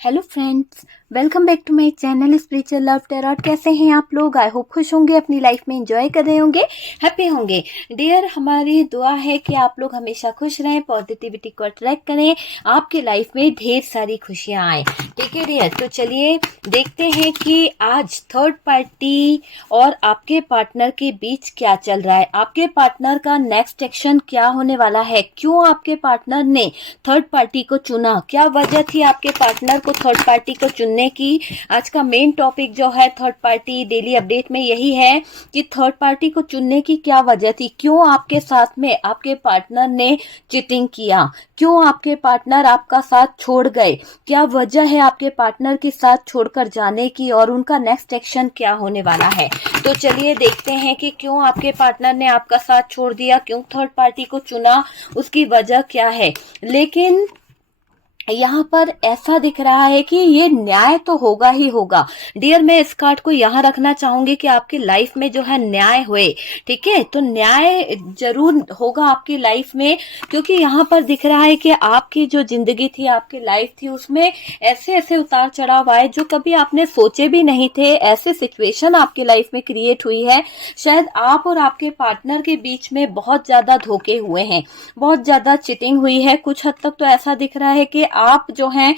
Hello friends, welcome back to my channel spiritual love tarot. कैसे हैं आप लोग? आई होप खुश होंगे, अपनी लाइफ में एंजॉय कर रहे होंगे, हैप्पी होंगे। डियर, हमारी दुआ है कि आप लोग हमेशा खुश रहें, पॉजिटिविटी को अट्रैक्ट करें, आपकी लाइफ में ढेर सारी खुशियां आए। ठीक है डियर, तो चलिए देखते हैं कि आज थर्ड पार्टी और आपके पार्टनर के बीच क्या चल रहा है। आपके पार्टनर का नेक्स्ट एक्शन क्या होने वाला है? क्यों आपके पार्टनर ने थर्ड पार्टी को चुना? क्या वजह थी आपके पार्टनर को थर्ड पार्टी को चुनने की? आज का मेन टॉपिक जो है थर्ड पार्टी डेली अपडेट में यही है कि थर्ड पार्टी को चुनने की क्या वजह थी। क्यों आपके साथ में आपके पार्टनर ने चीटिंग किया? क्यों आपके पार्टनर आपका साथ छोड़ गए? क्या वजह है आपके पार्टनर के साथ छोड़कर जाने की, और उनका नेक्स्ट एक्शन क्या होने वाला है? तो चलिए देखते हैं कि क्यों आपके पार्टनर ने आपका साथ छोड़ दिया, क्यों थर्ड पार्टी को चुना, उसकी वजह क्या है। लेकिन यहाँ पर ऐसा दिख रहा है कि ये न्याय तो होगा ही होगा। डियर, मैं इस कार्ड को यहाँ रखना चाहूंगी कि आपकी लाइफ में जो है न्याय हुए। ठीक है, तो न्याय जरूर होगा आपकी लाइफ में, क्योंकि यहाँ पर दिख रहा है कि आपकी जो जिंदगी थी, आपकी लाइफ थी, उसमें ऐसे ऐसे उतार चढ़ाव आए जो कभी आपने सोचे भी नहीं थे। ऐसे सिचुएशन आपकी लाइफ में क्रिएट हुई है। शायद आप और आपके पार्टनर के बीच में बहुत ज्यादा धोखे हुए हैं, बहुत ज्यादा चीटिंग हुई है। कुछ हद तक तो ऐसा दिख रहा है कि आप जो हैं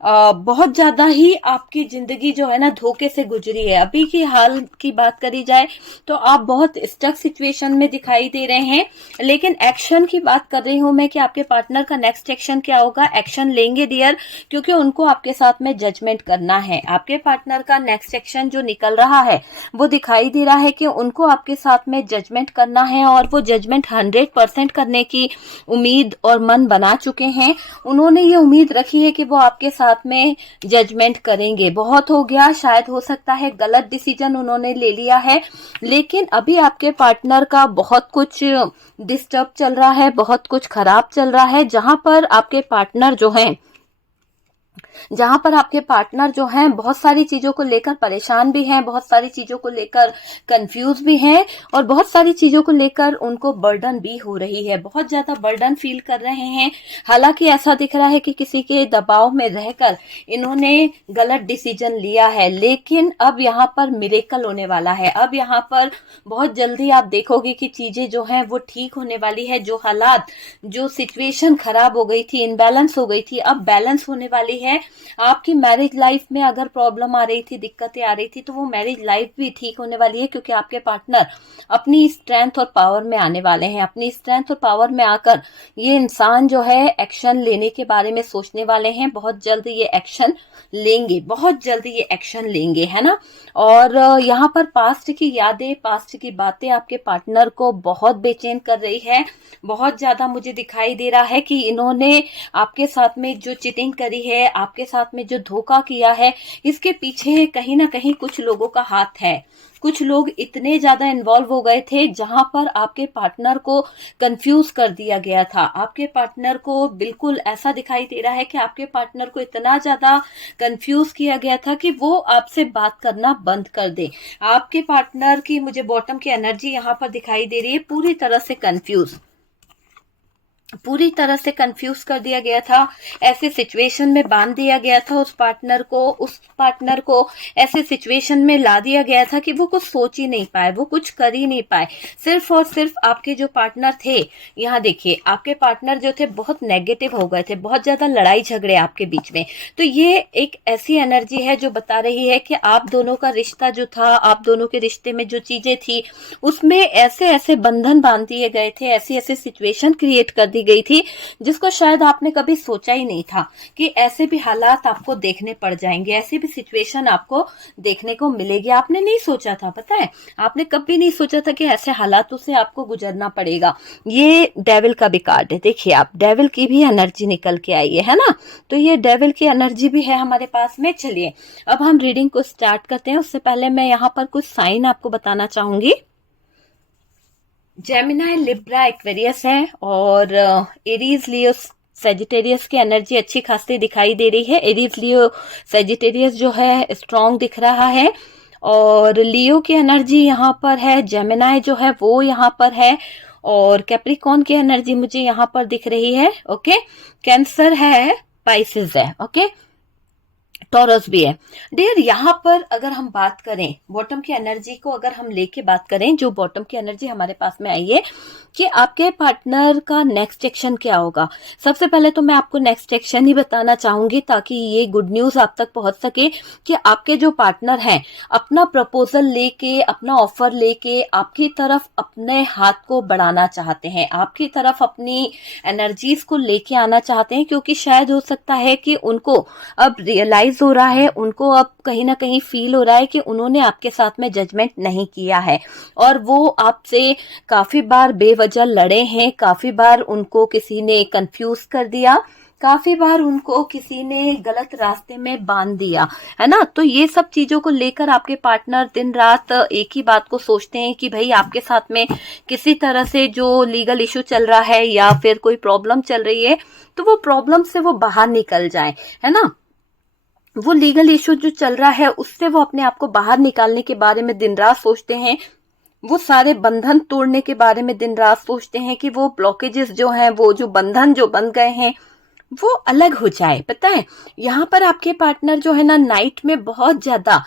बहुत ज्यादा ही आपकी जिंदगी जो है ना धोखे से गुजरी है। अभी की हाल की बात करी जाए तो आप बहुत स्टक सिचुएशन में दिखाई दे रहे हैं। लेकिन एक्शन की बात कर रही हूं मैं कि आपके पार्टनर का नेक्स्ट एक्शन क्या होगा। एक्शन लेंगे डियर, क्योंकि उनको आपके साथ में जजमेंट करना है। आपके पार्टनर का नेक्स्ट एक्शन जो निकल रहा है वो दिखाई दे रहा है कि उनको आपके साथ में जजमेंट करना है, और वो जजमेंट 100% करने की उम्मीद और मन बना चुके हैं। उन्होंने ये उम्मीद रखी है कि वो आपके साथ में जजमेंट करेंगे। बहुत हो गया, शायद हो सकता है गलत डिसीजन उन्होंने ले लिया है, लेकिन अभी आपके पार्टनर का बहुत कुछ डिस्टर्ब चल रहा है, बहुत कुछ खराब चल रहा है। जहां पर आपके पार्टनर जो हैं बहुत सारी चीजों को लेकर परेशान भी हैं, बहुत सारी चीजों को लेकर कंफ्यूज भी हैं, और बहुत सारी चीजों को लेकर उनको बर्डन भी हो रही है, बहुत ज्यादा बर्डन फील कर रहे हैं। हालांकि ऐसा दिख रहा है कि किसी के दबाव में रहकर इन्होंने गलत डिसीजन लिया है, लेकिन अब यहाँ पर मिरेकल होने वाला है। अब यहाँ पर बहुत जल्दी आप देखोगे कि चीजें जो हैं वो ठीक होने वाली है। जो हालात, जो सिचुएशन खराब हो गई थी, इनबैलेंस हो गई थी, अब बैलेंस होने वाली है। आपकी मैरिज लाइफ में अगर प्रॉब्लम आ रही थी, दिक्कतें आ रही थी, तो वो मैरिज लाइफ भी ठीक होने वाली है, क्योंकि आपके पार्टनर अपनी स्ट्रेंथ और पावर में आने वाले हैं। अपनी स्ट्रेंथ और पावर में आकर ये इंसान जो है एक्शन लेने के बारे में सोचने वाले हैं। बहुत जल्द ये एक्शन लेंगे, बहुत जल्द ये एक्शन लेंगे, है ना। और यहाँ पर पास्ट की यादें, पास्ट की बातें आपके पार्टनर को बहुत बेचैन कर रही है। बहुत ज्यादा मुझे दिखाई दे रहा है कि इन्होंने आपके साथ में जो चीटिंग करी है, आपके साथ में जो धोखा किया है, इसके पीछे कहीं ना कहीं कुछ लोगों का हाथ है। कुछ लोग इतने ज्यादा इन्वॉल्व हो गए थे, जहां पर आपके पार्टनर को कंफ्यूज कर दिया गया था। आपके पार्टनर को बिल्कुल ऐसा दिखाई दे रहा है कि आपके पार्टनर को इतना ज्यादा कंफ्यूज किया गया था कि वो आपसे बात करना बंद कर दे। आपके पार्टनर की मुझे बॉटम की एनर्जी यहाँ पर दिखाई दे रही है, पूरी तरह से कंफ्यूज, पूरी तरह से कंफ्यूज कर दिया गया था। ऐसे सिचुएशन में बांध दिया गया था उस पार्टनर को ऐसे सिचुएशन में ला दिया गया था कि वो कुछ सोच ही नहीं पाए, वो कुछ कर ही नहीं पाए। सिर्फ और सिर्फ आपके जो पार्टनर थे, यहाँ देखिए आपके पार्टनर जो थे बहुत नेगेटिव हो गए थे, बहुत ज्यादा लड़ाई झगड़े आपके बीच में। तो ये एक ऐसी एनर्जी है जो बता रही है कि आप दोनों का रिश्ता जो था, आप दोनों के रिश्ते में जो चीजें थी, उसमें ऐसे ऐसे बंधन बांध दिए गए थे, ऐसी ऐसी सिचुएशन क्रिएट कर दी गई थी, जिसको शायद आपने कभी सोचा ही नहीं था कि ऐसे भी हालात आपको देखने पड़ जाएंगे, ऐसी भी सिचुएशन आपको देखने को मिलेगी। आपने नहीं सोचा था, पता है, आपने कभी नहीं सोचा था कि ऐसे हालातों से आपको गुजरना पड़ेगा। ये डेविल का भी कार्ड है, देखिए आप, डेविल की भी एनर्जी निकल के आई है ना। तो ये डेविल की एनर्जी भी है हमारे पास में। चलिए अब हम रीडिंग को स्टार्ट करते हैं। उससे पहले मैं यहाँ पर कुछ साइन आपको बताना चाहूंगी। जेमिनाई, लिब्रा, एक्वेरियस है, और एरीज, लियो, सेजिटेरियस की एनर्जी अच्छी खासी दिखाई दे रही है। एरीज, लियो, सेजिटेरियस जो है स्ट्रॉन्ग दिख रहा है, और लियो की एनर्जी यहाँ पर है, जेमिनाई जो है वो यहाँ पर है, और कैप्रिकॉन की एनर्जी मुझे यहाँ पर दिख रही है। ओके, कैंसर है, स्पाइसेस है, ओके, टॉरस भी है। डियर, यहाँ पर अगर हम बात करें बॉटम की एनर्जी को, अगर हम लेके बात करें, जो बॉटम की एनर्जी हमारे पास में आई है कि आपके पार्टनर का नेक्स्ट एक्शन क्या होगा। सबसे पहले तो मैं आपको नेक्स्ट एक्शन ही बताना चाहूंगी ताकि ये गुड न्यूज आप तक पहुंच सके कि आपके जो पार्टनर हैं अपना प्रपोजल लेके, अपना ऑफर लेके आपकी तरफ अपने हाथ को बढ़ाना चाहते हैं, आपकी तरफ अपनी एनर्जीज को लेके आना चाहते हैं, क्योंकि शायद हो सकता है कि उनको अब रियलाइज हो रहा है, उनको अब कहीं ना कहीं फील हो रहा है कि उन्होंने आपके साथ में जजमेंट नहीं किया है और वो आपसे काफी बार बेवजह लड़े हैं, काफी बार उनको किसी ने कंफ्यूज कर दिया, काफी बार उनको किसी ने गलत रास्ते में बांध दिया, है ना। तो ये सब चीजों को लेकर आपके पार्टनर दिन रात एक ही बात को सोचते हैं कि भाई आपके साथ में किसी तरह से जो लीगल इशू चल रहा है या फिर कोई प्रॉब्लम चल रही है तो वो प्रॉब्लम से वो बाहर निकल जाए, है ना। वो लीगल इशू जो चल रहा है उससे वो अपने आप को बाहर निकालने के बारे में दिन रात सोचते हैं, वो सारे बंधन तोड़ने के बारे में दिन रात सोचते हैं कि वो ब्लॉकेजेस जो हैं, वो जो बंधन जो बन गए हैं वो अलग हो जाए। पता है, यहाँ पर आपके पार्टनर जो है ना नाइट में बहुत ज्यादा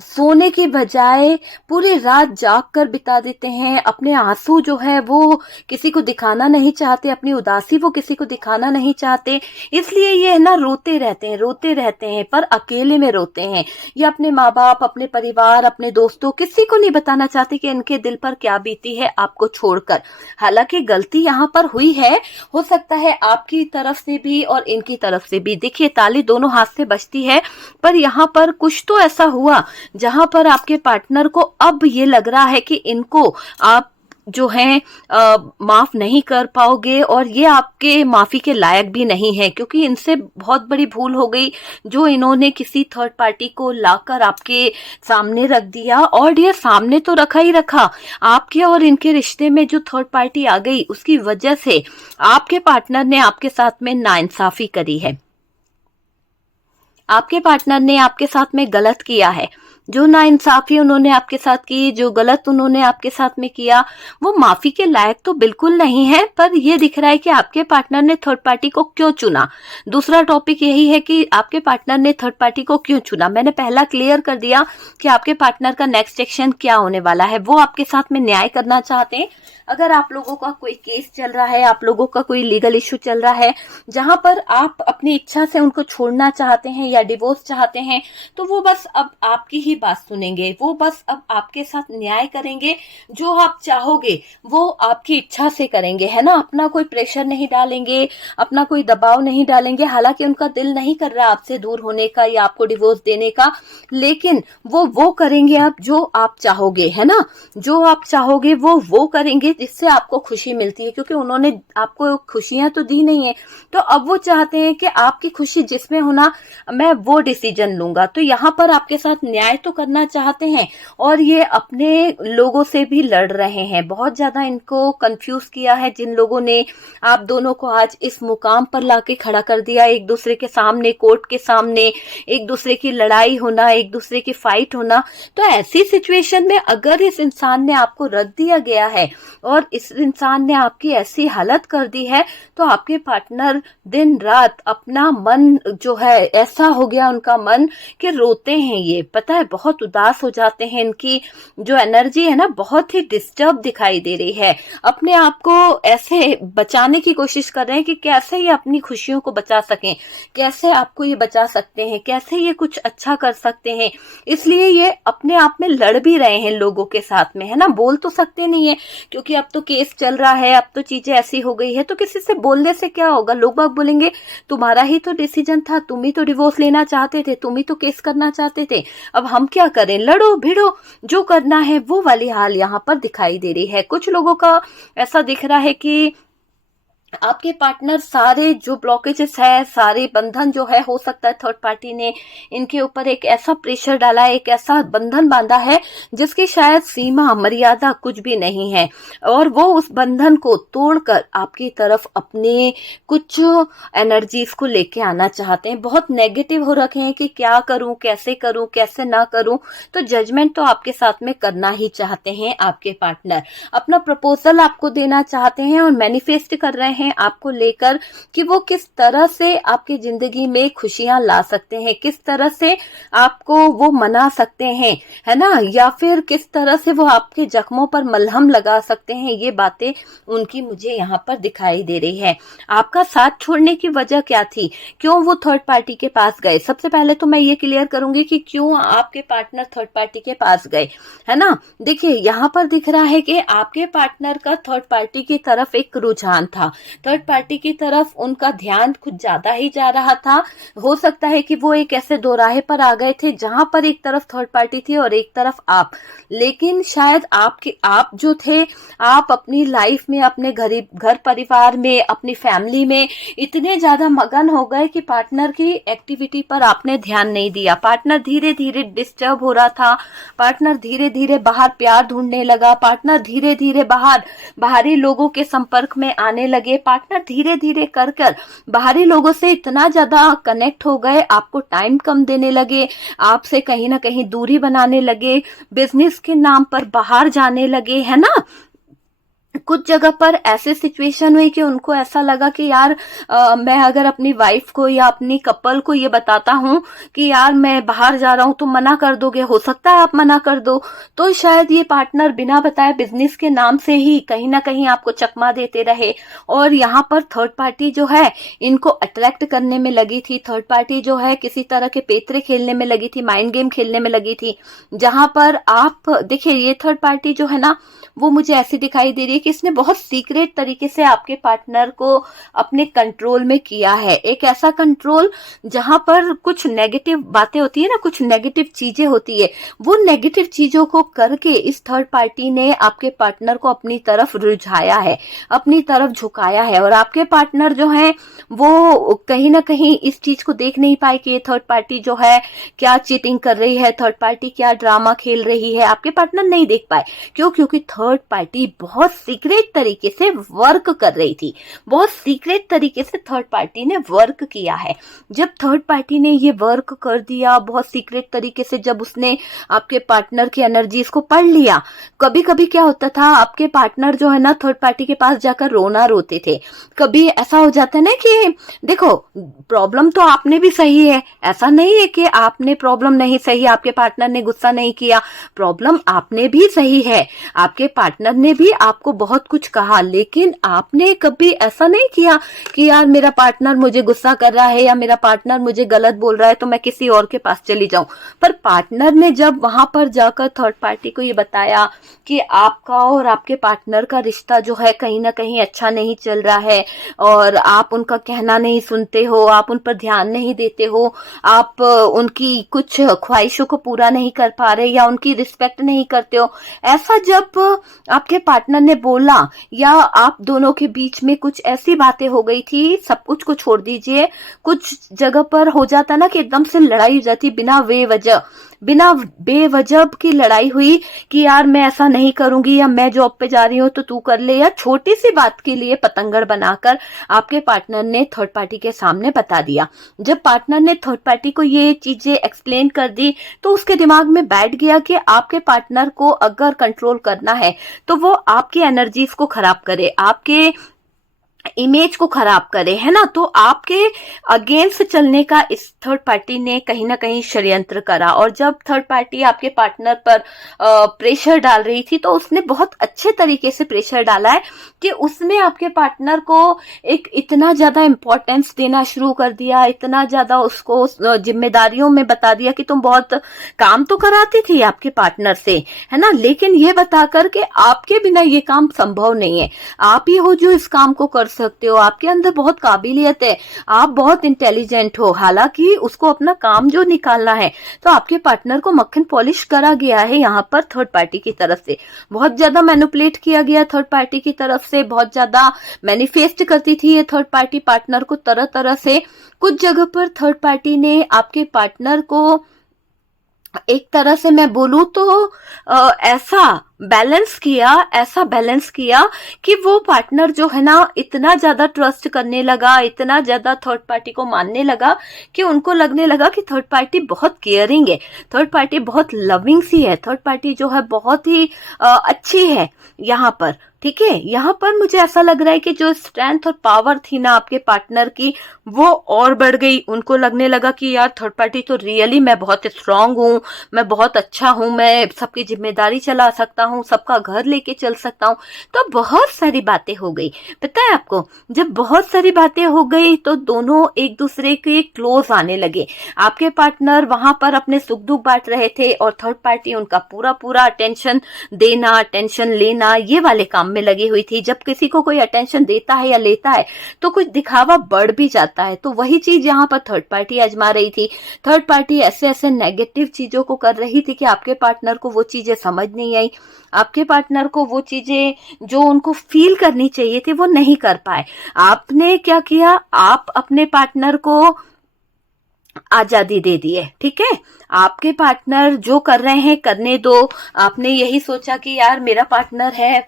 सोने की बजाय पूरी रात जाग कर बिता देते हैं, अपने आंसू जो है वो किसी को दिखाना नहीं चाहते, अपनी उदासी वो किसी को दिखाना नहीं चाहते, इसलिए ये है ना रोते रहते हैं पर अकेले में रोते हैं। ये अपने माँ बाप, अपने परिवार, अपने दोस्तों, किसी को नहीं बताना चाहते कि इनके दिल पर क्या बीती है आपको छोड़कर। हालांकि गलती यहाँ पर हुई है, हो सकता है आपकी तरफ से भी और इनकी तरफ से भी। देखिए, ताली दोनों हाथ से बजती है, पर यहाँ पर कुछ तो ऐसा हुआ जहां पर आपके पार्टनर को अब ये लग रहा है कि इनको आप जो है माफ नहीं कर पाओगे और ये आपके माफी के लायक भी नहीं है, क्योंकि इनसे बहुत बड़ी भूल हो गई जो इन्होंने किसी थर्ड पार्टी को लाकर आपके सामने रख दिया। और ये सामने तो रखा ही रखा, आपके और इनके रिश्ते में जो थर्ड पार्टी आ गई उसकी वजह से आपके पार्टनर ने आपके साथ में नाइंसाफी करी है, आपके पार्टनर ने आपके साथ में गलत किया है। जो नाइंसाफी उन्होंने आपके साथ की, जो गलत उन्होंने आपके साथ में किया, वो माफी के लायक तो बिल्कुल नहीं है। पर ये दिख रहा है कि आपके पार्टनर ने थर्ड पार्टी को क्यों चुना। दूसरा टॉपिक यही है कि आपके पार्टनर ने थर्ड पार्टी को क्यों चुना। मैंने पहला क्लियर कर दिया कि आपके पार्टनर का नेक्स्ट एक्शन क्या होने वाला है। वो आपके साथ में न्याय करना चाहते हैं। अगर आप लोगों का कोई केस चल रहा है, आप लोगों का कोई लीगल इश्यू चल रहा है जहां पर आप अपनी इच्छा से उनको छोड़ना चाहते हैं या डिवोर्स चाहते हैं, तो वो बस अब आपकी ही बात सुनेंगे, वो बस अब आपके साथ न्याय करेंगे। जो आप चाहोगे वो आपकी इच्छा से करेंगे, है ना। अपना कोई प्रेशर नहीं डालेंगे, अपना कोई दबाव नहीं डालेंगे। हालांकि उनका दिल नहीं कर रहा आपसे दूर होने का या आपको डिवोर्स देने का, लेकिन वो करेंगे अब जो आप चाहोगे, है ना। जो आप चाहोगे वो करेंगे जिससे आपको खुशी मिलती है, क्योंकि उन्होंने आपको खुशियां तो दी नहीं है, तो अब वो चाहते हैं कि आपकी खुशी जिसमें होना मैं वो डिसीजन लूंगा। तो यहाँ पर आपके साथ न्याय तो करना चाहते हैं और ये अपने लोगों से भी लड़ रहे हैं। बहुत ज्यादा इनको कंफ्यूज किया है जिन लोगों ने आप दोनों को आज इस मुकाम पर लाके खड़ा कर दिया, एक दूसरे के सामने, कोर्ट के सामने, एक दूसरे की लड़ाई होना, एक दूसरे की फाइट होना। तो ऐसी सिचुएशन में अगर इस इंसान ने आपको रख दिया गया है और इस इंसान ने आपकी ऐसी हालत कर दी है, तो आपके पार्टनर दिन रात अपना मन जो है ऐसा हो गया उनका मन कि रोते हैं। ये पता है, बहुत उदास हो जाते हैं। इनकी जो एनर्जी है ना बहुत ही डिस्टर्ब दिखाई दे रही है। अपने आप को ऐसे बचाने की कोशिश कर रहे हैं कि कैसे ये अपनी खुशियों को बचा सकें, कैसे आपको ये बचा सकते हैं, कैसे ये कुछ अच्छा कर सकते हैं। इसलिए ये अपने आप में लड़ भी रहे हैं लोगों के साथ में, है ना। बोल तो सकते नहीं है क्योंकि अब तो केस चल रहा है, अब तो चीजें ऐसी हो गई है, तो किसी से बोलने से क्या होगा। लोग बाग बोलेंगे तुम्हारा ही तो डिसीजन था, तुम ही तो डिवोर्स लेना चाहते थे, तुम ही तो केस करना चाहते थे, अब हम क्या करें। लड़ो भिड़ो, जो करना है वो वाली हाल यहाँ पर दिखाई दे रही है। कुछ लोगों का ऐसा दिख रहा है कि आपके पार्टनर सारे जो ब्लॉकेजेस है, सारे बंधन जो है, हो सकता है थर्ड पार्टी ने इनके ऊपर एक ऐसा प्रेशर डाला है, एक ऐसा बंधन बांधा है जिसकी शायद सीमा मर्यादा कुछ भी नहीं है, और वो उस बंधन को तोड़कर आपकी तरफ अपने कुछ एनर्जीज को लेके आना चाहते हैं। बहुत नेगेटिव हो रखे हैं कि क्या करूं, कैसे ना करूं। तो जजमेंट तो आपके साथ में करना ही चाहते हैं आपके पार्टनर। अपना प्रपोजल आपको देना चाहते हैं और मैनिफेस्ट कर रहे हैं हैं आपको लेकर कि वो किस तरह से आपकी जिंदगी में खुशियां ला सकते हैं, किस तरह से आपको वो मना सकते हैं, है ना, या फिर किस तरह से वो आपके जख्मों पर मलहम लगा सकते हैं। ये बातें उनकी मुझे यहाँ पर दिखाई दे रही है। आपका साथ छोड़ने की वजह क्या थी, क्यों वो थर्ड पार्टी के पास गए? सबसे पहले तो मैं ये क्लियर करूंगी कि क्यों आपके पार्टनर थर्ड पार्टी के पास गए, है ना। देखिए यहाँ पर दिख रहा है कि आपके पार्टनर का थर्ड पार्टी की तरफ एक रुझान था, थर्ड पार्टी की तरफ उनका ध्यान कुछ ज्यादा ही जा रहा था। हो सकता है कि वो एक ऐसे दोराहे पर आ गए थे जहां पर एक तरफ थर्ड पार्टी थी और एक तरफ आप, लेकिन शायद आप जो थे, आप अपनी लाइफ में, अपने घर परिवार में, अपनी फैमिली में इतने ज्यादा मगन हो गए कि पार्टनर की एक्टिविटी पर आपने ध्यान नहीं दिया। पार्टनर धीरे धीरे डिस्टर्ब हो रहा था, पार्टनर धीरे धीरे बाहर प्यार ढूंढने लगा, पार्टनर धीरे धीरे बाहरी लोगों के संपर्क में आने लगे, पार्टनर धीरे धीरे कर बाहरी लोगों से इतना ज्यादा कनेक्ट हो गए, आपको टाइम कम देने लगे, आपसे कहीं ना कहीं दूरी बनाने लगे, बिजनेस के नाम पर बाहर जाने लगे, है ना। कुछ जगह पर ऐसे सिचुएशन हुई कि उनको ऐसा लगा कि यार मैं अगर अपनी वाइफ को या अपनी कपल को ये बताता हूँ कि यार मैं बाहर जा रहा हूँ तो मना कर दोगे, हो सकता है आप मना कर दो, तो शायद ये पार्टनर बिना बताए बिजनेस के नाम से ही कहीं ना कहीं आपको चकमा देते रहे। और यहाँ पर थर्ड पार्टी जो है इनको अट्रैक्ट करने में लगी थी, थर्ड पार्टी जो है किसी तरह के पेतरे खेलने में लगी थी, माइंड गेम खेलने में लगी थी, जहां पर आप देखिए ये थर्ड पार्टी जो है ना वो मुझे ऐसी दिखाई दे रही है कि इसने बहुत सीक्रेट तरीके से आपके पार्टनर को अपने कंट्रोल में किया है। एक ऐसा कंट्रोल जहां पर कुछ नेगेटिव बातें होती है ना, कुछ नेगेटिव चीजें होती है, वो नेगेटिव चीजों को करके इस थर्ड पार्टी ने आपके पार्टनर को अपनी तरफ रुझाया है, अपनी तरफ झुकाया है। और आपके पार्टनर जो है वो कहीं ना कहीं इस चीज को देख नहीं पाए कि ये थर्ड पार्टी जो है क्या चीटिंग कर रही है, थर्ड पार्टी क्या ड्रामा खेल रही है, आपके पार्टनर नहीं देख पाए। क्यों? क्योंकि थर्ड पार्टी बहुत सीक्रेट तरीके से वर्क कर रही थी, बहुत सीक्रेट तरीके से थर्ड पार्टी ने वर्क किया है। जब थर्ड पार्टी ने ये वर्क कर दिया बहुत सीक्रेट तरीके से, जब उसने आपके पार्टनर की एनर्जीज को पढ़ लिया, कभी कभी क्या होता था आपके पार्टनर जो है ना थर्ड पार्टी के पास जाकर रोना रोते थे। कभी ऐसा हो जाता है ना कि देखो प्रॉब्लम तो आपने भी सही है, ऐसा नहीं है कि आपने प्रॉब्लम नहीं सही, आपके पार्टनर ने गुस्सा नहीं किया, प्रॉब्लम आपने भी सही है, आपके पार्टनर ने भी आपको बहुत कुछ कहा, लेकिन आपने कभी ऐसा नहीं किया कि यार मेरा पार्टनर मुझे गुस्सा कर रहा है या मेरा पार्टनर मुझे गलत बोल रहा है तो मैं किसी और के पास चली जाऊं। पर पार्टनर ने जब वहां पर जाकर थर्ड पार्टी को ये बताया कि आपका और आपके पार्टनर का रिश्ता जो है कहीं ना कहीं अच्छा नहीं चल रहा है और आप उनका कहना नहीं सुनते हो, आप उन पर ध्यान नहीं देते हो, आप उनकी कुछ ख्वाहिशों को पूरा नहीं कर पा रहे या उनकी रिस्पेक्ट नहीं करते हो, ऐसा जब आपके पार्टनर ने बोला या आप दोनों के बीच में कुछ ऐसी बातें हो गई थी, सब कुछ को छोड़ दीजिए, कुछ जगह पर हो जाता ना कि एकदम से लड़ाई हो जाती बिना बेवजह की लड़ाई हुई कि यार मैं ऐसा नहीं करूंगी या मैं जॉब पे जा रही हूं तो तू कर ले, या छोटी सी बात के लिए पतंगड़ बनाकर आपके पार्टनर ने थर्ड पार्टी के सामने बता दिया। जब पार्टनर ने थर्ड पार्टी को ये चीजें एक्सप्लेन कर दी तो उसके दिमाग में बैठ गया कि आपके पार्टनर को अगर कंट्रोल करना है तो वो आपकी एनर्जीज को खराब करे, आपके इमेज को खराब करे, है ना। तो आपके अगेंस्ट चलने का इस थर्ड पार्टी ने कहीं ना कहीं षड्यंत्र करा। और जब थर्ड पार्टी आपके पार्टनर पर प्रेशर डाल रही थी तो उसने बहुत अच्छे तरीके से प्रेशर डाला है कि उसने आपके पार्टनर को एक इतना ज्यादा इंपॉर्टेंस देना शुरू कर दिया, इतना ज्यादा उसको जिम्मेदारियों में बता दिया कि तुम बहुत काम तो कराती थी आपके पार्टनर से, है ना, लेकिन ये बताकर के आपके बिना ये काम संभव नहीं है, आप ही हो जो इस काम को कर सकते हो, आपके अंदर बहुत काबिलियत है, आप बहुत इंटेलिजेंट हो। हालांकि उसको अपना काम जो निकालना है, तो आपके पार्टनर को मक्खन पॉलिश करा गया है यहाँ पर थर्ड पार्टी की तरफ से, बहुत ज्यादा मैनिपुलेट किया गया थर्ड पार्टी की तरफ से, बहुत ज्यादा मैनिफेस्ट करती थी ये थर्ड पार्टी पार्टनर को तरह तरह से। कुछ जगह पर थर्ड पार्टी ने आपके पार्टनर को एक तरह से मैं बोलूं तो ऐसा बैलेंस किया, ऐसा बैलेंस किया कि वो पार्टनर जो है ना इतना ज्यादा ट्रस्ट करने लगा, इतना ज्यादा थर्ड पार्टी को मानने लगा कि उनको लगने लगा कि थर्ड पार्टी बहुत केयरिंग है, थर्ड पार्टी बहुत लविंग सी है, थर्ड पार्टी जो है बहुत ही अच्छी है यहाँ पर। ठीक है, यहाँ पर मुझे ऐसा लग रहा है कि जो स्ट्रेंथ और पावर थी ना आपके पार्टनर की, वो और बढ़ गई। उनको लगने लगा कि यार थर्ड पार्टी तो रियली मैं बहुत स्ट्रांग हूँ, मैं बहुत अच्छा हूँ, मैं सबकी जिम्मेदारी चला सकता हूँ, सबका घर लेके चल सकता हूँ। तो बहुत सारी बातें हो गई। पता है आपको, जब बहुत सारी बातें हो गई तो दोनों एक दूसरे के क्लोज आने लगे। आपके पार्टनर वहां पर अपने सुख दुख बांट रहे थे और थर्ड पार्टी उनका पूरा पूरा अटेंशन देना, अटेंशन लेना, ये वाले काम में लगी हुई थी। जब किसी को कोई अटेंशन देता है या लेता है तो कुछ दिखावा बढ़ भी जाता है। तो वही चीज यहाँ पर थर्ड पार्टी आजमा रही थी। थर्ड पार्टी ऐसे ऐसे नेगेटिव चीजों को कर रही थी कि आपके पार्टनर को वो चीजें समझ नहीं आई। आपके पार्टनर को वो चीजें जो उनको फील करनी चाहिए थी वो नहीं कर पाए। आपने क्या किया, आप अपने पार्टनर को आजादी दे दी है। ठीक है, आपके पार्टनर जो कर रहे हैं करने दो। आपने यही सोचा कि यार मेरा पार्टनर है,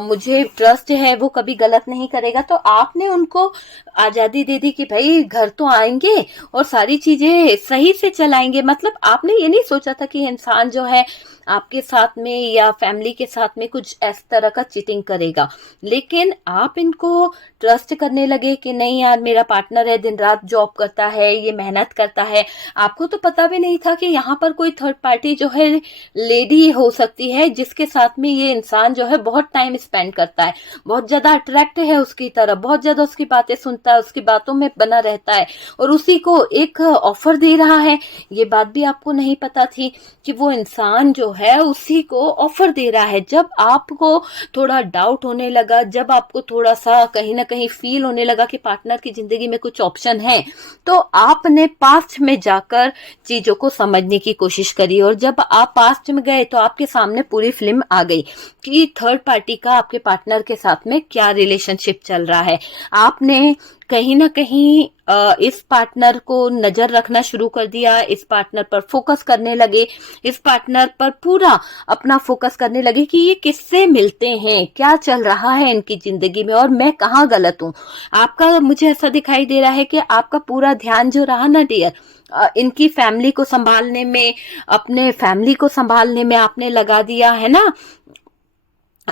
मुझे ट्रस्ट है, वो कभी गलत नहीं करेगा। तो आपने उनको आजादी दे दी कि भाई घर तो आएंगे और सारी चीजें सही से चलाएंगे। मतलब आपने ये नहीं सोचा था कि इंसान जो है आपके साथ में या फैमिली के साथ में कुछ इस तरह का चीटिंग करेगा। लेकिन आप इनको ट्रस्ट करने लगे कि नहीं यार मेरा पार्टनर है, दिन रात जॉब करता है, ये मेहनत करता है। आपको तो पता भी नहीं था कि यहाँ पर कोई थर्ड पार्टी जो है लेडी हो सकती है, जिसके साथ में ये इंसान जो है बहुत टाइम स्पेंड करता है, बहुत ज्यादा अट्रैक्ट है उसकी तरफ, बहुत ज्यादा उसकी बातें सुनता है, उसकी बातों में बना रहता है और उसी को एक ऑफर दे रहा है। ये बात भी आपको नहीं पता थी कि वो इंसान जो है उसी को ऑफर दे रहा है। जब आपको थोड़ा डाउट होने लगा, जब आपको थोड़ा सा कहीं ना कहीं फील होने लगा कि पार्टनर की जिंदगी में कुछ ऑप्शन है, तो आपने पास्ट में जाकर चीजों को समझने की कोशिश करी। और जब आप पास्ट में गए तो आपके सामने पूरी फिल्म आ गई कि थर्ड पार्टी का आपके पार्टनर के साथ में क्या रिलेशनशिप चल रहा है। आपने कहीं ना कहीं इस पार्टनर को नजर रखना शुरू कर दिया, इस पार्टनर पर फोकस करने लगे, इस पार्टनर पर पूरा अपना फोकस करने लगे कि ये किससे मिलते हैं, क्या चल रहा है इनकी जिंदगी में और मैं कहाँ गलत हूँ। आपका मुझे ऐसा दिखाई दे रहा है कि आपका पूरा ध्यान जो रहा ना डियर, इनकी फैमिली को संभालने में, अपने फैमिली को संभालने में आपने लगा दिया है ना।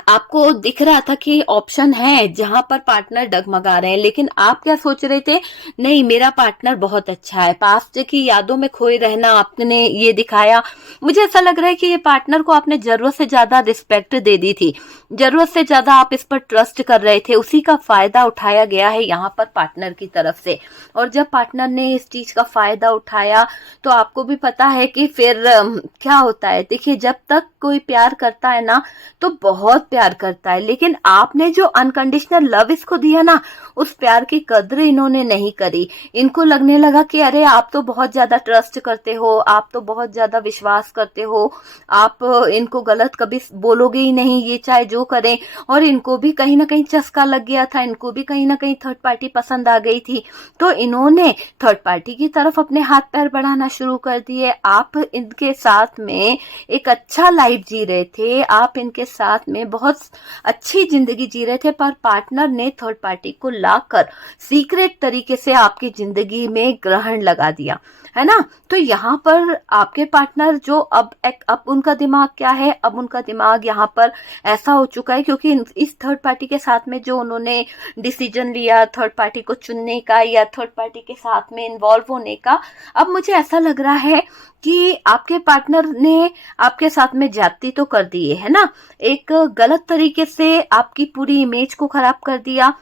आपको दिख रहा था कि ऑप्शन है जहां पर पार्टनर डगमगा रहे हैं, लेकिन आप क्या सोच रहे थे, नहीं मेरा पार्टनर बहुत अच्छा है। पास्ट की यादों में खोए रहना आपने ये दिखाया। मुझे ऐसा लग रहा है कि ये पार्टनर को आपने जरूरत से ज्यादा रिस्पेक्ट दे दी थी, जरूरत से ज्यादा आप इस पर ट्रस्ट कर रहे थे, उसी का फायदा उठाया गया है यहाँ पर पार्टनर की तरफ से। और जब पार्टनर ने इस चीज का फायदा उठाया तो आपको भी पता है कि फिर क्या होता है। देखिए, जब तक कोई प्यार करता है ना तो बहुत प्यार करता है, लेकिन आपने जो अनकंडीशनल लव इसको दिया ना, उस प्यार की कदर इन्होंने नहीं करी। इनको लगने लगा कि अरे आप तो बहुत ज्यादा ट्रस्ट करते हो, आप तो बहुत ज्यादा विश्वास करते हो, आप इनको गलत कभी बोलोगे ही नहीं, ये चाहे जो करें। और इनको भी कहीं ना कहीं चस्का लग गया था, इनको भी कहीं ना कहीं थर्ड पार्टी पसंद आ गई थी। तो इन्होंने थर्ड पार्टी की तरफ अपने हाथ पैर बढ़ाना शुरू कर दिए। आप इनके साथ में एक अच्छा लाइफ जी रहे थे, आप इनके साथ में बहुत अच्छी जिंदगी जी रहे थे, पर पार्टनर ने थर्ड पार्टी को लाकर सीक्रेट तरीके से आपकी जिंदगी में ग्रहण लगा दिया, है ना। तो यहाँ पर आपके पार्टनर जो अब उनका दिमाग क्या है, अब उनका दिमाग यहाँ पर ऐसा हो चुका है, क्योंकि इस थर्ड पार्टी के साथ में जो उन्होंने डिसीजन लिया थर्ड पार्टी को चुनने का या थर्ड पार्टी के साथ में इन्वॉल्व होने का, अब मुझे ऐसा लग रहा है कि आपके पार्टनर ने आपके साथ में ज्यादती तो कर दी है ना, एक गलत तरीके से आपकी पूरी इमेज को खराब कर दिया।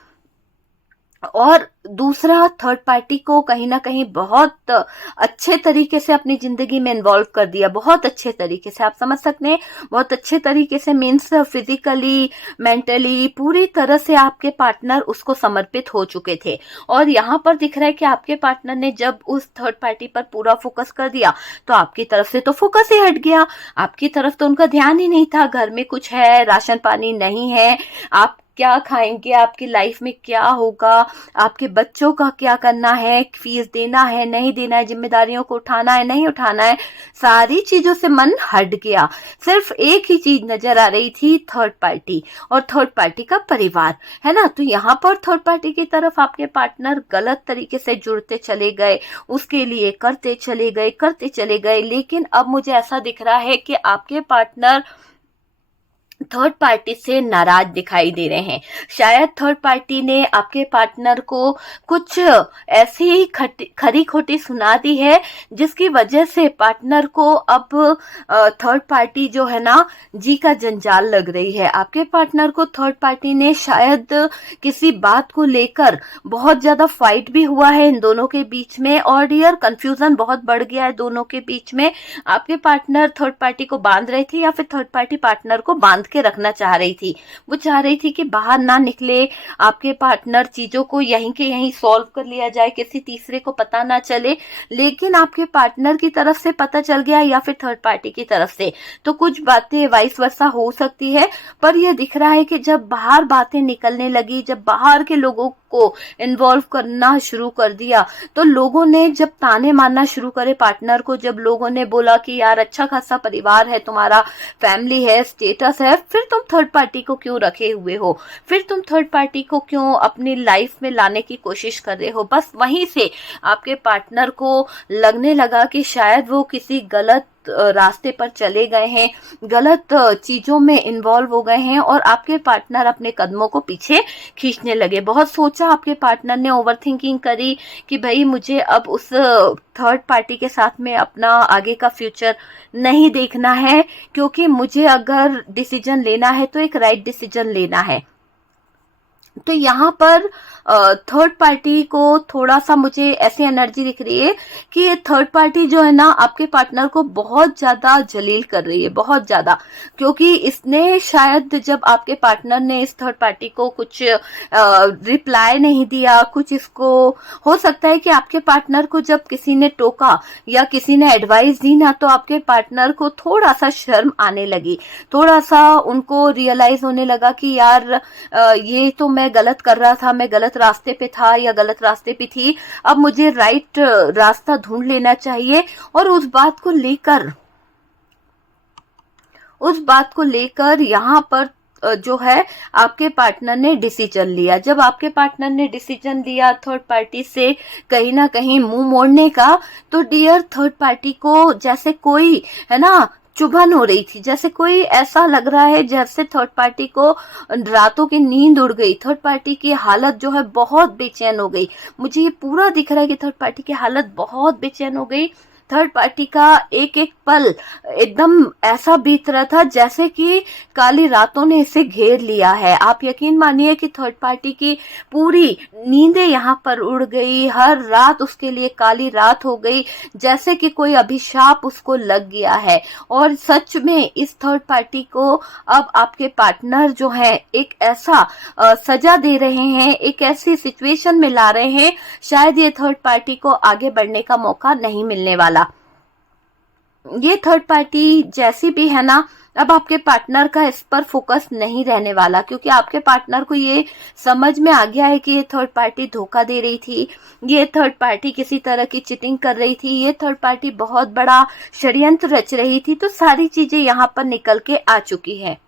और दूसरा, थर्ड पार्टी को कहीं ना कहीं बहुत अच्छे तरीके से अपनी जिंदगी में इन्वॉल्व कर दिया, बहुत अच्छे तरीके से, आप समझ सकते हैं, बहुत अच्छे तरीके से, मीन्स फिजिकली, मेंटली, पूरी तरह से आपके पार्टनर उसको समर्पित हो चुके थे। और यहाँ पर दिख रहा है कि आपके पार्टनर ने जब उस थर्ड पार्टी पर पूरा फोकस कर दिया तो आपकी तरफ से तो फोकस ही हट गया, आपकी तरफ तो उनका ध्यान ही नहीं था। घर में कुछ है, राशन पानी नहीं है, आप क्या खाएंगे, आपकी लाइफ में क्या होगा, आपके बच्चों का क्या करना है, फीस देना है नहीं देना है, जिम्मेदारियों को उठाना है नहीं उठाना है, सारी चीजों से मन हट गया। सिर्फ एक ही चीज नजर आ रही थी, थर्ड पार्टी, और थर्ड पार्टी का परिवार, है ना। तो यहाँ पर थर्ड पार्टी की तरफ आपके पार्टनर गलत तरीके से जुड़ते चले गए, उसके लिए करते चले गए। लेकिन अब मुझे ऐसा दिख रहा है कि आपके पार्टनर थर्ड पार्टी से नाराज दिखाई दे रहे हैं। शायद थर्ड पार्टी ने आपके पार्टनर को कुछ ऐसी ही खरी खोटी सुना दी है, जिसकी वजह से पार्टनर को अब थर्ड पार्टी जो है ना जी का जंजाल लग रही है। आपके पार्टनर को थर्ड पार्टी ने शायद किसी बात को लेकर बहुत ज्यादा फाइट भी हुआ है इन दोनों के बीच में, और डियर कंफ्यूजन बहुत बढ़ गया है दोनों के बीच में। आपके पार्टनर थर्ड पार्टी को बांध रहे थे या फिर थर्ड पार्टी पार्टनर को बांध के रखना चाह रही थी। वो चाह रही थी कि बाहर ना निकले, आपके पार्टनर चीजों को यहीं के यहीं सॉल्व कर लिया जाए, किसी तीसरे को पता ना चले। लेकिन आपके पार्टनर की तरफ से पता चल गया या फिर थर्ड पार्टी की तरफ से, तो कुछ बातें वाइस वर्सा हो सकती है। पर यह दिख रहा है कि जब बाहर बातें निकलने लगी, जब बाहर के लोगों को इन्वॉल्व करना शुरू कर दिया, तो लोगों ने जब ताने मारना शुरू करे पार्टनर को, जब लोगों ने बोला कि यार अच्छा खासा परिवार है तुम्हारा, फैमिली है, स्टेटस है, फिर तुम थर्ड पार्टी को क्यों रखे हुए हो, फिर तुम थर्ड पार्टी को क्यों अपनी लाइफ में लाने की कोशिश कर रहे हो। बस वहीं से आपके पार्टनर को लगने लगा कि शायद वो किसी गलत रास्ते पर चले गए हैं, गलत चीजों में इन्वॉल्व हो गए हैं, और आपके पार्टनर अपने कदमों को पीछे खींचने लगे। बहुत सोचा आपके पार्टनर ने, ओवर थिंकिंग करी कि भाई मुझे अब उस थर्ड पार्टी के साथ में अपना आगे का फ्यूचर नहीं देखना है, क्योंकि मुझे अगर डिसीजन लेना है तो एक राइट डिसीजन लेना है। तो यहाँ पर थर्ड पार्टी को थोड़ा सा मुझे ऐसी एनर्जी दिख रही है कि ये थर्ड पार्टी जो है ना आपके पार्टनर को बहुत ज्यादा जलील कर रही है, बहुत ज्यादा। क्योंकि इसने शायद जब आपके पार्टनर ने इस थर्ड पार्टी को कुछ रिप्लाई नहीं दिया, कुछ इसको हो सकता है कि आपके पार्टनर को जब किसी ने टोका या किसी ने एडवाइस दी ना, तो आपके पार्टनर को थोड़ा सा शर्म आने लगी, थोड़ा सा उनको रियलाइज होने लगा कि यार ये तो मैं गलत कर रहा था, मैं गलत रास्ते पे था या गलत रास्ते पे थी, अब मुझे राइट रास्ता ढूंढ लेना चाहिए। और उस बात को लेकर यहाँ पर जो है आपके पार्टनर ने डिसीजन लिया। जब आपके पार्टनर ने डिसीजन लिया थर्ड पार्टी से कहीं ना कहीं मुंह मोड़ने का, तो डियर थर्ड पार्टी को जैसे कोई है ना चुभन हो रही थी, जैसे कोई ऐसा लग रहा है जैसे थर्ड पार्टी को रातों की नींद उड़ गई, थर्ड पार्टी की हालत जो है बहुत बेचैन हो गई। मुझे ये पूरा दिख रहा है कि थर्ड पार्टी की हालत बहुत बेचैन हो गई। थर्ड पार्टी का एक एक पल एकदम ऐसा बीत रहा था जैसे कि काली रातों ने इसे घेर लिया है। आप यकीन मानिए कि थर्ड पार्टी की पूरी नींदें यहाँ पर उड़ गई, हर रात उसके लिए काली रात हो गई, जैसे कि कोई अभिशाप उसको लग गया है। और सच में इस थर्ड पार्टी को अब आपके पार्टनर जो है एक ऐसा सजा दे रहे हैं, एक ऐसी सिचुएशन में ला रहे हैं, शायद ये थर्ड पार्टी को आगे बढ़ने का मौका नहीं मिलने वाला। ये थर्ड पार्टी जैसी भी है ना, अब आपके पार्टनर का इस पर फोकस नहीं रहने वाला, क्योंकि आपके पार्टनर को ये समझ में आ गया है कि ये थर्ड पार्टी धोखा दे रही थी, ये थर्ड पार्टी किसी तरह की चीटिंग कर रही थी, ये थर्ड पार्टी बहुत बड़ा षड्यंत्र रच रही थी। तो सारी चीजें यहाँ पर निकल के आ चुकी है।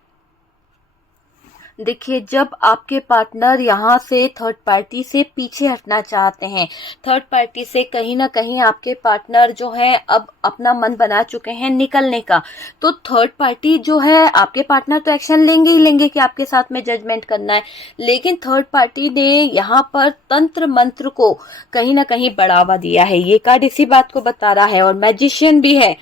देखिए, जब आपके पार्टनर यहाँ से थर्ड पार्टी से पीछे हटना चाहते हैं, थर्ड पार्टी से कहीं ना कहीं आपके पार्टनर जो है अब अपना मन बना चुके हैं निकलने का, तो थर्ड पार्टी जो है, आपके पार्टनर तो एक्शन लेंगे ही लेंगे कि आपके साथ में जजमेंट करना है, लेकिन थर्ड पार्टी ने यहाँ पर तंत्र मंत्र को कहीं ना कहीं बढ़ावा दिया है। ये कार्ड इसी बात को बता रहा है, और मैजिशियन भी है।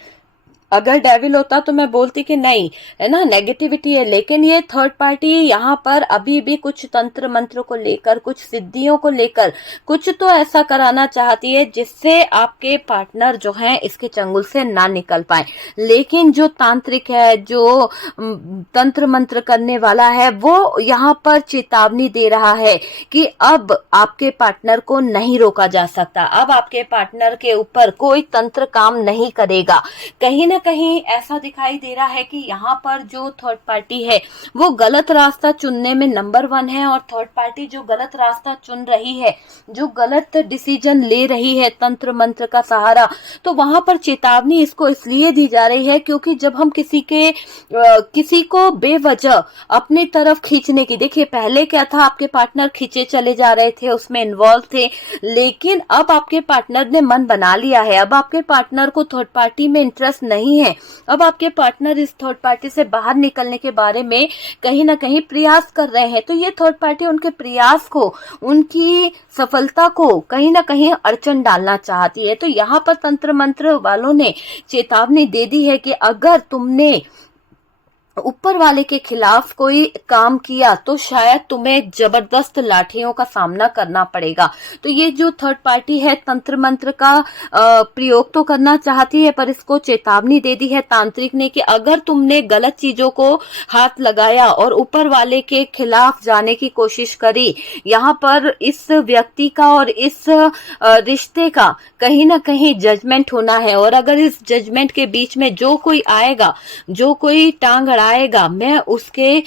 अगर डेविल होता तो मैं बोलती कि नहीं, है ना, नेगेटिविटी है, लेकिन ये थर्ड पार्टी यहाँ पर अभी भी कुछ तंत्र मंत्र को लेकर, कुछ सिद्धियों को लेकर कुछ तो ऐसा कराना चाहती है जिससे आपके पार्टनर जो हैं इसके चंगुल से ना निकल पाए। लेकिन जो तांत्रिक है, जो तंत्र मंत्र करने वाला है, वो यहाँ पर चेतावनी दे रहा है कि अब आपके पार्टनर को नहीं रोका जा सकता, अब आपके पार्टनर के ऊपर कोई तंत्र काम नहीं करेगा। कहीं ना कहीं ऐसा दिखाई दे रहा है कि यहाँ पर जो थर्ड पार्टी है वो गलत रास्ता चुनने में नंबर 1 है, और थर्ड पार्टी जो गलत रास्ता चुन रही है, जो गलत डिसीजन ले रही है तंत्र मंत्र का सहारा, तो वहां पर चेतावनी इसको इसलिए दी जा रही है क्योंकि जब हम किसी को बेवजह अपनी तरफ खींचने की, देखिए पहले क्या था, आपके पार्टनर खींचे चले जा रहे थे, उसमें इन्वॉल्व थे, लेकिन अब आपके पार्टनर ने मन बना लिया है, अब आपके पार्टनर को थर्ड पार्टी में इंटरेस्ट नहीं है, अब आपके पार्टनर इस थर्ड पार्टी से बाहर निकलने के बारे में कहीं ना कहीं प्रयास कर रहे हैं। तो ये थर्ड पार्टी उनके प्रयास को, उनकी सफलता को कहीं ना कहीं अड़चन डालना चाहती है। तो यहाँ पर तंत्र मंत्र वालों ने चेतावनी दे दी है कि अगर तुमने ऊपर वाले के खिलाफ कोई काम किया तो शायद तुम्हें जबरदस्त लाठियों का सामना करना पड़ेगा। तो ये जो थर्ड पार्टी है तंत्र मंत्र का प्रयोग तो करना चाहती है, पर इसको चेतावनी दे दी है तांत्रिक ने कि अगर तुमने गलत चीजों को हाथ लगाया और ऊपर वाले के खिलाफ जाने की कोशिश करी, यहाँ पर इस व्यक्ति का और इस रिश्ते का कहीं ना कहीं जजमेंट होना है। और अगर इस जजमेंट के बीच में जो कोई आएगा, जो कोई टांग अड़ाएगा, मैं उसके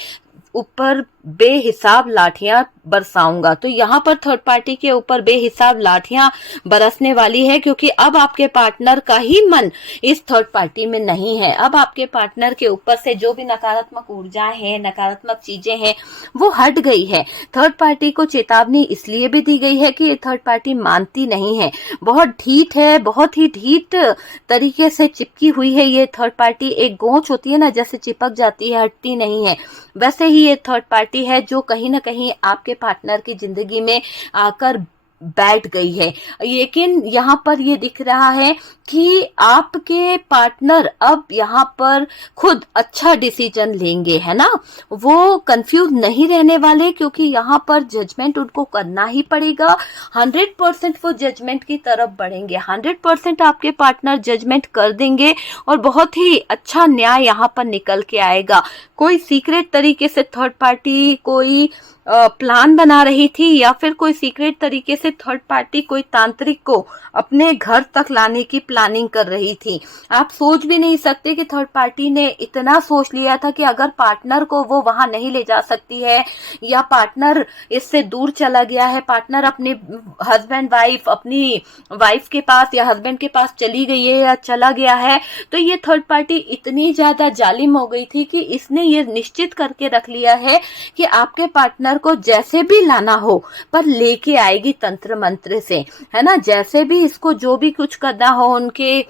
ऊपर बेहिसाब लाठियां बरसाऊंगा। तो यहाँ पर थर्ड पार्टी के ऊपर बेहिसाब लाठियां बरसने वाली है, क्योंकि अब आपके पार्टनर का ही मन इस थर्ड पार्टी में नहीं है। अब आपके पार्टनर के ऊपर से जो भी नकारात्मक ऊर्जाएं हैं, नकारात्मक चीजें हैं, वो हट गई है। थर्ड पार्टी को चेतावनी इसलिए भी दी गई है कि ये थर्ड पार्टी मानती नहीं है, बहुत ढीठ है, बहुत ही ढीठ तरीके से चिपकी हुई है ये थर्ड पार्टी। एक गोंच होती है ना, जैसे चिपक जाती है, हटती नहीं है, वैसे ही ये थर्ड पार्टी है जो कहीं ना कहीं आपके पार्टनर की जिंदगी में आकर बैठ गई है। लेकिन यहाँ पर ये दिख रहा है कि आपके पार्टनर अब यहाँ पर खुद अच्छा डिसीजन लेंगे, है ना, वो कंफ्यूज नहीं रहने वाले, क्योंकि यहाँ पर जजमेंट उनको करना ही पड़ेगा। 100% वो जजमेंट की तरफ बढ़ेंगे, 100% आपके पार्टनर जजमेंट कर देंगे और बहुत ही अच्छा न्याय यहाँ पर निकल के आएगा। कोई सीक्रेट तरीके से थर्ड पार्टी कोई प्लान बना रही थी, या फिर कोई सीक्रेट तरीके से थर्ड पार्टी कोई तांत्रिक को अपने घर तक लाने की प्लानिंग कर रही थी। आप सोच भी नहीं सकते कि थर्ड पार्टी ने इतना सोच लिया था कि अगर पार्टनर को वो वहां नहीं ले जा सकती है, या पार्टनर इससे दूर चला गया है, पार्टनर अपने हस्बैंड वाइफ, अपनी वाइफ के पास या हस्बैंड के पास चली गई है या चला गया है, तो ये थर्ड पार्टी इतनी ज्यादा जालिम हो गई थी कि इसने ये निश्चित करके रख लिया है कि आपके पार्टनर को जैसे भी लाना हो पर लेके आएगी तंत्र मंत्र से, है ना। जैसे भी इसको जो भी कुछ करना हो, उनके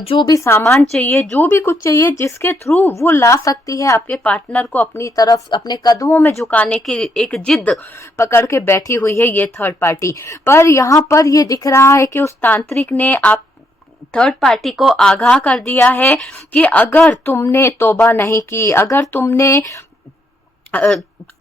जो भी सामान चाहिए, जो भी कुछ चाहिए, जिसके थ्रू वो ला सकती है आपके पार्टनर को अपनी तरफ, अपने कदमों में झुकाने की एक जिद पकड़ के बैठी हुई है ये थर्ड पार्टी। पर यहाँ पर ये दिख रहा है कि उस तांत्रिक ने आप थर्ड पार्टी को आगाह कर दिया है कि अगर तुमने तौबा नहीं की, अगर तुमने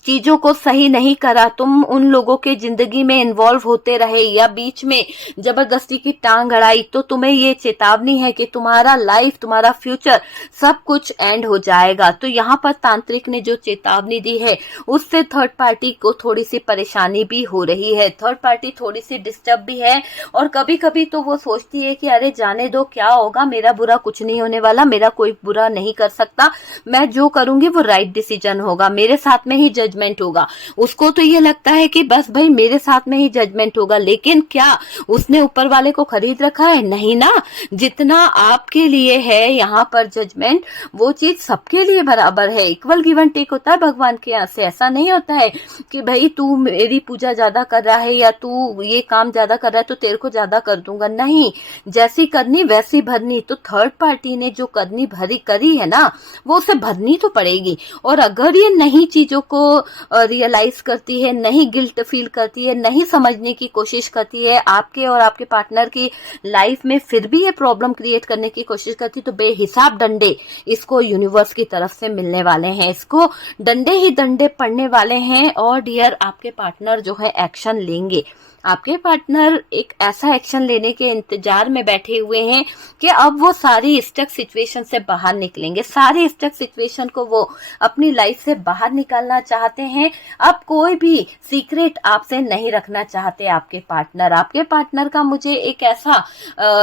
चीजों को सही नहीं करा, तुम उन लोगों के जिंदगी में इन्वॉल्व होते रहे या बीच में जबरदस्ती की टांग अड़ाई, तो तुम्हें ये चेतावनी है कि तुम्हारा लाइफ, तुम्हारा फ्यूचर सब कुछ एंड हो जाएगा। तो यहाँ पर तांत्रिक ने जो चेतावनी दी है उससे थर्ड पार्टी को थोड़ी सी परेशानी भी हो रही है, थर्ड पार्टी थोड़ी सी डिस्टर्ब भी है, और कभी कभी तो वो सोचती है कि अरे जाने दो, क्या होगा, मेरा बुरा कुछ नहीं होने वाला, मेरा कोई बुरा नहीं कर सकता, मैं जो करूंगी वो राइट डिसीजन होगा, मेरे साथ में ही जजमेंट होगा। उसको तो ये लगता है कि बस भाई मेरे साथ में ही जजमेंट होगा, लेकिन क्या उसने ऊपर वाले को खरीद रखा है? नहीं ना। जितना आपके लिए है यहाँ पर जजमेंट, वो चीज सबके लिए बराबर है, इक्वल गिव एंड टेक होता है भगवान के यहाँ से। ऐसा नहीं होता है कि भाई तू मेरी पूजा ज्यादा कर रहा है या तू ये काम ज्यादा कर रहा है तो तेरे को ज्यादा कर दूंगा, नहीं, जैसी करनी वैसी भरनी। तो थर्ड पार्टी ने जो करनी भरी करी है ना, वो उसे भरनी तो पड़ेगी। और अगर ये नहीं चीजों को रियलाइज करती है, नहीं गिल्ट फील करती है, नहीं समझने की कोशिश करती है, आपके और आपके पार्टनर की लाइफ में फिर भी ये प्रॉब्लम क्रिएट करने की कोशिश करती, तो बेहिसाब डंडे इसको यूनिवर्स की तरफ से मिलने वाले हैं, इसको डंडे ही डंडे पड़ने वाले हैं। और डियर आपके पार्टनर जो है एक्शन लेंगे। आपके पार्टनर एक ऐसा एक्शन लेने के इंतजार में बैठे हुए हैं कि अब वो सारी स्टक सिचुएशन से बाहर निकलेंगे, सारी स्टक सिचुएशन को वो अपनी लाइफ से बाहर निकालना चाहते हैं। अब कोई भी सीक्रेट आपसे नहीं रखना चाहते आपके पार्टनर। आपके पार्टनर का मुझे एक ऐसा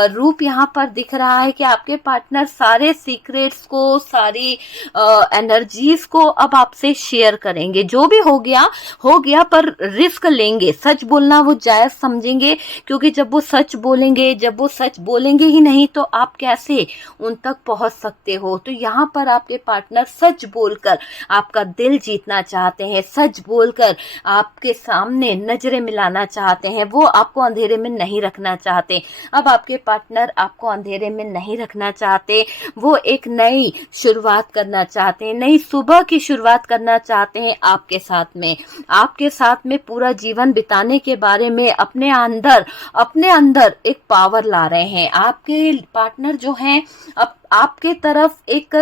रूप यहाँ पर दिख रहा है कि आपके पार्टनर सारे सीक्रेट्स को, सारी एनर्जीज को अब आपसे शेयर करेंगे। जो भी हो गया, पर रिस्क लेंगे। सच बोलना वो जायज समझेंगे, क्योंकि जब वो सच बोलेंगे ही नहीं तो आप कैसे उन तक पहुंच सकते हो। तो यहाँ पर आपके पार्टनर सच बोलकर आपका दिल जीतना चाहते हैं, सच बोलकर आपके सामने नजरें मिलाना चाहते हैं। वो आपको अंधेरे में नहीं रखना चाहते। अब आपके पार्टनर आपको अंधेरे में नहीं रखना चाहते। वो एक नई शुरुआत करना चाहते हैं, नई सुबह की शुरुआत करना चाहते हैं आपके साथ में पूरा जीवन बिताने के बारे में अपने अंदर एक पावर ला रहे हैं। आपके पार्टनर जो हैं अब आपके तरफ एक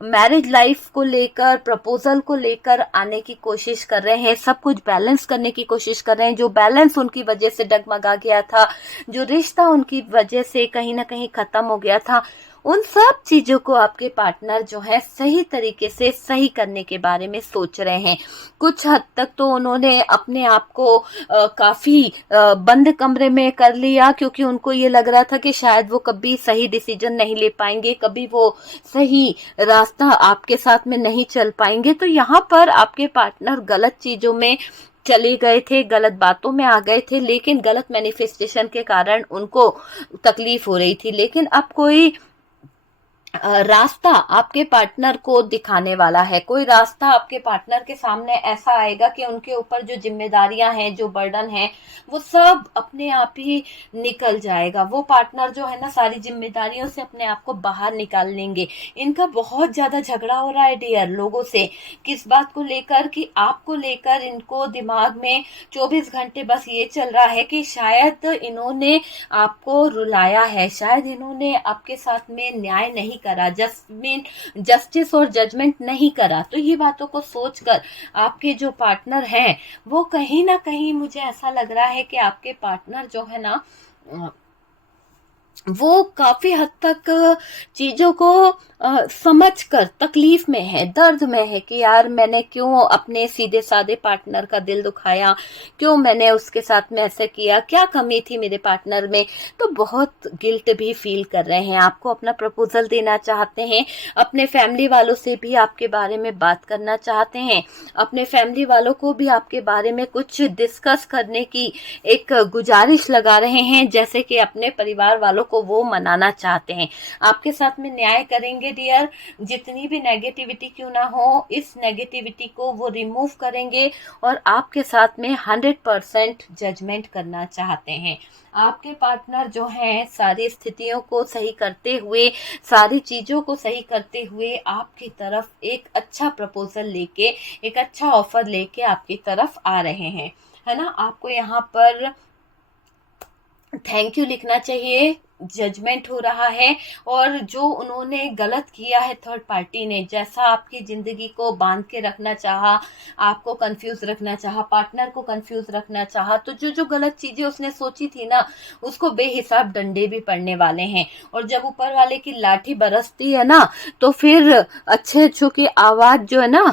मैरिज लाइफ को लेकर, प्रपोजल को लेकर आने की कोशिश कर रहे हैं। सब कुछ बैलेंस करने की कोशिश कर रहे हैं। जो बैलेंस उनकी वजह से डगमगा गया था, जो रिश्ता उनकी वजह से कहीं ना कहीं खत्म हो गया था, उन सब चीजों को आपके पार्टनर जो है सही तरीके से सही करने के बारे में सोच रहे हैं। कुछ हद तक तो उन्होंने अपने आप को काफी बंद कमरे में कर लिया, क्योंकि उनको ये लग रहा था कि शायद वो कभी सही डिसीजन नहीं ले पाएंगे, कभी वो सही रास्ता आपके साथ में नहीं चल पाएंगे। तो यहाँ पर आपके पार्टनर गलत चीजों में चले गए थे, गलत बातों में आ गए थे, लेकिन गलत मैनिफेस्टेशन के कारण उनको तकलीफ हो रही थी। लेकिन अब कोई रास्ता आपके पार्टनर को दिखाने वाला है। कोई रास्ता आपके पार्टनर के सामने ऐसा आएगा कि उनके ऊपर जो जिम्मेदारियां हैं, जो बर्डन है, वो सब अपने आप ही निकल जाएगा। वो पार्टनर जो है ना सारी जिम्मेदारियों से अपने आप को बाहर निकाल लेंगे। इनका बहुत ज्यादा झगड़ा हो रहा है डियर लोगों से, किस बात को लेकर कि आपको लेकर इनको दिमाग में 24 घंटे बस ये चल रहा है कि शायद इन्होंने आपको रुलाया है, शायद इन्होंने आपके साथ में न्याय नहीं करा, जस्टिस और जजमेंट नहीं करा। तो ये बातों को सोचकर आपके जो पार्टनर हैं वो कहीं ना कहीं, मुझे ऐसा लग रहा है कि आपके पार्टनर जो है ना वो काफी हद तक चीजों को समझकर तकलीफ में है, दर्द में है कि यार मैंने क्यों अपने सीधे साधे पार्टनर का दिल दुखाया, क्यों मैंने उसके साथ में ऐसे किया, क्या कमी थी मेरे पार्टनर में। तो बहुत गिल्ट भी फील कर रहे हैं। आपको अपना प्रपोजल देना चाहते हैं, अपने फैमिली वालों से भी आपके बारे में बात करना चाहते हैं, अपने फैमिली वालों को भी आपके बारे में कुछ डिस्कस करने की एक गुजारिश लगा रहे हैं, जैसे कि अपने परिवार वालों को वो मनाना चाहते हैं। आपके साथ में न्याय करेंगे डियर, जितनी भी नेगेटिविटी क्यों ना हो, इस नेगेटिविटी को वो रिमूव करेंगे और आपके साथ में 100% जजमेंट करना चाहते हैं। आपके पार्टनर जो हैं सारी स्थितियों को सही करते हुए, सारी चीजों को सही करते हुए आपकी तरफ एक अच्छा प्रपोजल लेके, एक अच्छा ऑफर लेके आपकी तरफ आ रहे हैं, है ना। आपको यहाँ पर थैंक यू लिखना चाहिए। जजमेंट हो रहा है, और जो उन्होंने गलत किया है थर्ड पार्टी ने, जैसा आपकी जिंदगी को बांध के रखना चाहा, आपको कंफ्यूज रखना चाहा, पार्टनर को कंफ्यूज रखना चाहा, तो जो जो गलत चीजें उसने सोची थी ना, उसको बेहिसाब डंडे भी पड़ने वाले हैं। और जब ऊपर वाले की लाठी बरसती है ना, तो फिर अच्छे अच्छों की आवाज जो है ना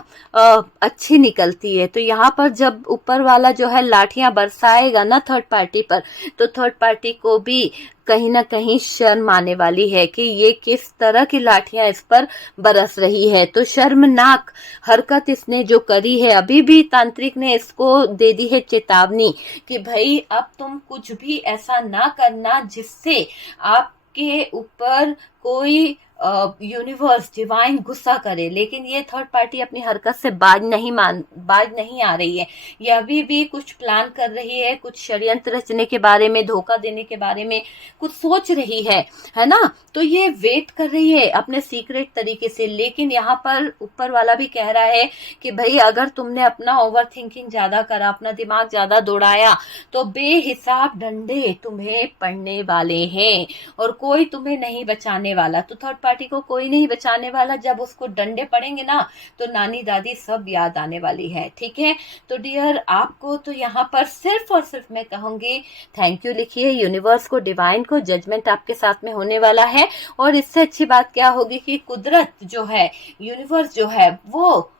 अच्छी निकलती है। तो यहाँ पर जब ऊपर वाला जो है लाठियां बरसाएगा ना थर्ड पार्टी पर, तो थर्ड पार्टी को भी कहीं ना कहीं शर्म आने वाली है कि ये किस तरह की लाठियां इस पर बरस रही है। तो शर्मनाक हरकत इसने जो करी है, अभी भी तांत्रिक ने इसको दे दी है चेतावनी कि भाई अब तुम कुछ भी ऐसा ना करना जिससे आपके ऊपर कोई यूनिवर्स डिवाइन गुस्सा करे। लेकिन ये थर्ड पार्टी अपनी हरकत से बाज नहीं आ रही है। ये अभी भी कुछ प्लान कर रही है, कुछ षड्यंत्र रचने के बारे में, धोखा देने के बारे में कुछ सोच रही है ना। तो ये वेट कर रही है अपने सीक्रेट तरीके से। लेकिन यहाँ पर ऊपर वाला भी कह रहा है कि भाई अगर तुमने अपना ओवर थिंकिंग ज्यादा करा, अपना दिमाग ज्यादा दौड़ाया, तो बेहिसाब डंडे तुम्हें पड़ने वाले हैं और कोई तुम्हें नहीं बचाने वाला। तो थर्ड पार्टी को कोई नहीं बचाने वाला। जब उसको डंडे पड़ेंगे ना तो नानी दादी सब याद आने वाली है, ठीक है। तो डियर, आपको तो यहाँ पर सिर्फ और सिर्फ मैं कहूंगी थैंक यू लिखिए यूनिवर्स को, डिवाइन को। जजमेंट आपके साथ में होने वाला है, और इससे अच्छी बात क्या होगी कि कुदरत जो है, यूनिवर्स जो है, वो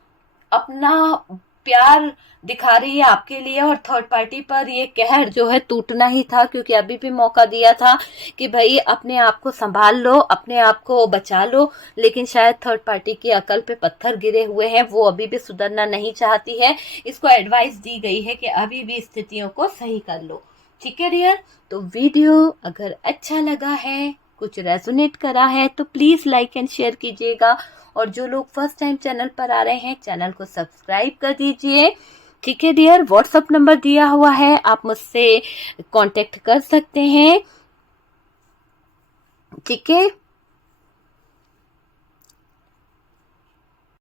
अपना प्यार दिखा रही है आपके लिए। और थर्ड पार्टी पर ये कहर जो है टूटना ही था, क्योंकि अभी भी मौका दिया था कि भाई अपने आप को संभाल लो, अपने आप को बचा लो। लेकिन शायद थर्ड पार्टी की अकल पे पत्थर गिरे हुए हैं, वो अभी भी सुधरना नहीं चाहती है। इसको एडवाइस दी गई है कि अभी भी स्थितियों को सही कर लो, ठीक है डियर। तो वीडियो अगर अच्छा लगा है, कुछ रेजोनेट करा है, तो प्लीज लाइक एंड शेयर कीजिएगा। और जो लोग फर्स्ट टाइम चैनल पर आ रहे हैं, चैनल को सब्सक्राइब कर दीजिए, ठीक है डियर। व्हाट्सएप नंबर दिया हुआ है, आप मुझसे कांटेक्ट कर सकते हैं, ठीक है।